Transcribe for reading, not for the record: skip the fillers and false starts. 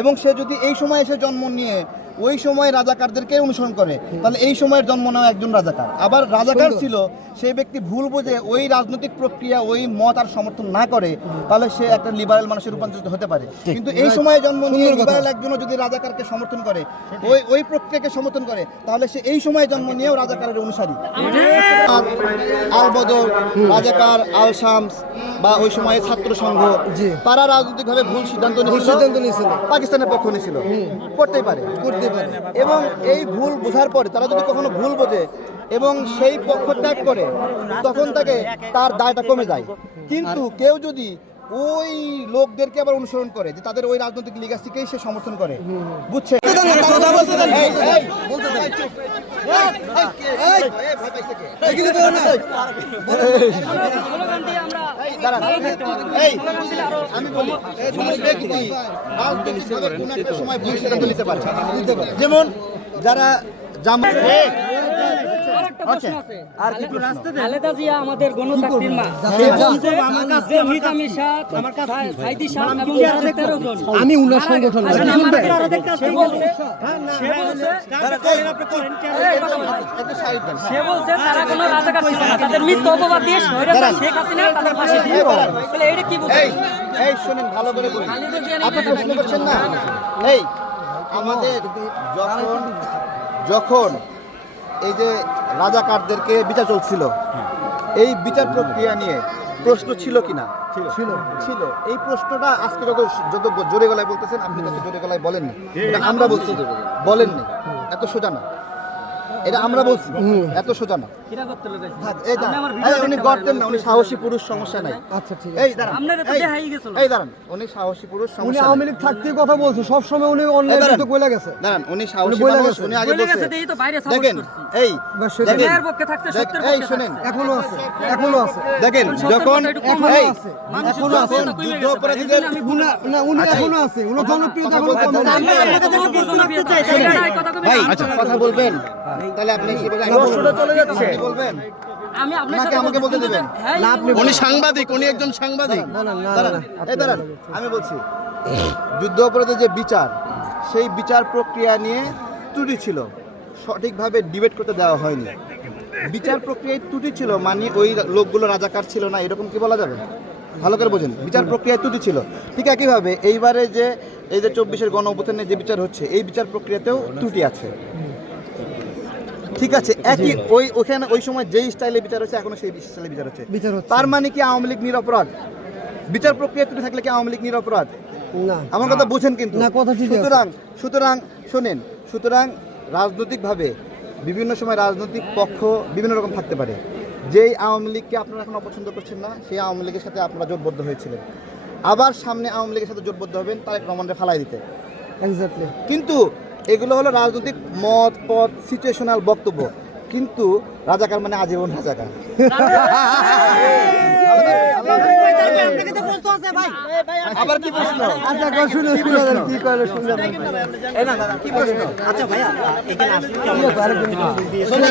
এবং সে যদি এই সময় এসে জন্ম নিয়ে ওই সময় রাজাকারদেরকে অনুসরণ করে তাহলে এই সময়ের জন্ম নেওয়া একজন রাজাকার। আবার রাজাকার ছিল সেই ব্যক্তি ভুল বুঝে ওই রাজনৈতিক প্রক্রিয়া ওই মত আর সমর্থন না করে তাহলে সে একটা লিবারেল মানুষের রূপান্তরিত হতে পারে। কিন্তু এই সময়ে জন্ম নিয়ে লিবারেল একজনও যদি রাজাকারকে সমর্থন করে ওই প্রক্রিয়াকে সমর্থন করে তাহলে সে এই সময়ে জন্ম নিয়েও রাজাকারের অনুসারী। আল বদর, রাজাকার, আল শামস বা ওই সময়ে ছাত্র সংঘ তারা রাজনৈতিকভাবে ভুল সিদ্ধান্ত নিয়েছিল, পাকিস্তানের পক্ষ নিয়েছিল, করতেই পারে। এবং এই ভুল বোঝার পরে তারা যদি কখনো ভুল বোঝে এবং সেই পক্ষ ত্যাগ করে তখন তাকে তার দায়টা কমে যায়। কিন্তু কেউ যদি ওই লোকদেরকে আবার অনুসরণ করে যে তাদের ওই রাজনৈতিক লিগাসিকেই সে সমর্থন করে, বুঝছে? আমি বলি সময় ভুল সিদ্ধান্ত নিতে পারে, যেমন যারা আর কি খালেদা জিয়া আমাদের গণতান্ত্রিক মা। আমি উনার সংগঠন সে বলছে তারা কোনো রাজাকার ছিল না, তাদের মিথ্যা অপবাদ দিয়ে স্বৈরাচার শেখ হাসিনা তাদের ফাঁসি দিয়ে তাহলে এইটা কি বলছে? এই শুনেন ভালো করে বলি, আপনি প্রশ্ন করছেন না। এই আমাদের যখন এই যে রাজাকারদেরকে বিচার চলছিল এই বিচার প্রক্রিয়া নিয়ে প্রশ্ন ছিল কিনা? ছিল। এই প্রশ্নটা আজকে যত জোরে গলায় বলতেছেন আপনি তত জোরে গলায় বলেননি, এটা আমরা বলছি, বলেননি। এত সোজা না, এটা আমরা বলছি, এত সোজা না। উনি গড়তেন না, উনি সাহসী পুরুষ, সমস্যা নাই। আচ্ছা ঠিক এই দাঁড়ান, উনি সাহসী পুরুষ, উনি সমস্যা আওয়ামী লীগ থাকতে কথা বলছে সব সময়, উনি অন্যায় বিরুদ্ধে কইলা গেছে। দাঁড়ান, উনি সাহসী মানুষ, উনি আগে বলছে। দেখেন এই ন্যায়ের পক্ষে থাকছে, সত্যের এই পক্ষে শুনেন, এখনো আছে। দেখেন যখন এই যুদ্ধাপরাধীদের না উনি এখনো আছে, উনি জনপ্রিয়তা এখনো কম ভাই আচ্ছা কথা বলবেন, তাহলে আপনি প্রশ্নটা চলে যাচ্ছে, বলবেন আমি আপনাকে আমাকে বলতে দেবেন। উনি সাংবাদিক, উনি একজন সাংবাদিক। দাঁড়ান, আমি বলছি যুদ্ধ অপরাধের যে বিচার, সেই বিচার প্রক্রিয়া নিয়ে ত্রুটি ছিল, সঠিকভাবে ডিবেট করতে দেওয়া হয়নি। বিচার প্রক্রিয়ায় ত্রুটি ছিল মানে ওই লোকগুলো রাজাকার ছিল না এরকম কি বলা যাবে? ভালো করে বোঝেন, বিচার প্রক্রিয়ায় ত্রুটি ছিল। ঠিক একইভাবে এইবারে যে এই যে 24-এর গণ অভ্যুত্থানে যে বিচার হচ্ছে এই বিচার প্রক্রিয়াতেও ত্রুটি আছে। ঠিক আছে, একই ওইখানে ওই সময় যেই স্টাইলে বিচার হচ্ছে এখনো সেই স্টাইলে বিচার হচ্ছে। তার মানে কি আওয়ামী লীগ নিরপরাধ? বিচার প্রক্রিয়া ত্রুটি থাকলে কি আওয়ামী লীগ নিরপরাধ? না। আমার কথা বুঝেন কিন্তু। না, কথা ঠিক আছে। সুতরাং শোনেন, সুতরাং রাজনৈতিকভাবে বিভিন্ন সময় রাজনৈতিক পক্ষ বিভিন্ন রকম থাকতে পারে। যেই আওয়ামী লীগকে আপনারা এখন অপছন্দ করছেন না সেই আওয়ামী লীগের সাথে আপনারা জোটবদ্ধ হয়েছিলেন, আবার সামনে আওয়ামী লীগের সাথে জোটবদ্ধ হবেন তারেক রহমানকে ফালাই দিতে। এক্স্যাক্টলি। কিন্তু এগুলো হলো রাজনৈতিক মত পথ সিচুয়েশনাল বক্তব্য, কিন্তু রাজাকার মানে আজীবন রাজাকার। আবার কি প্রশ্ন? আচ্ছা শুনে কি করে শুনলেন? কি প্রশ্ন? আচ্ছা ভাইয়া এখানে আসলে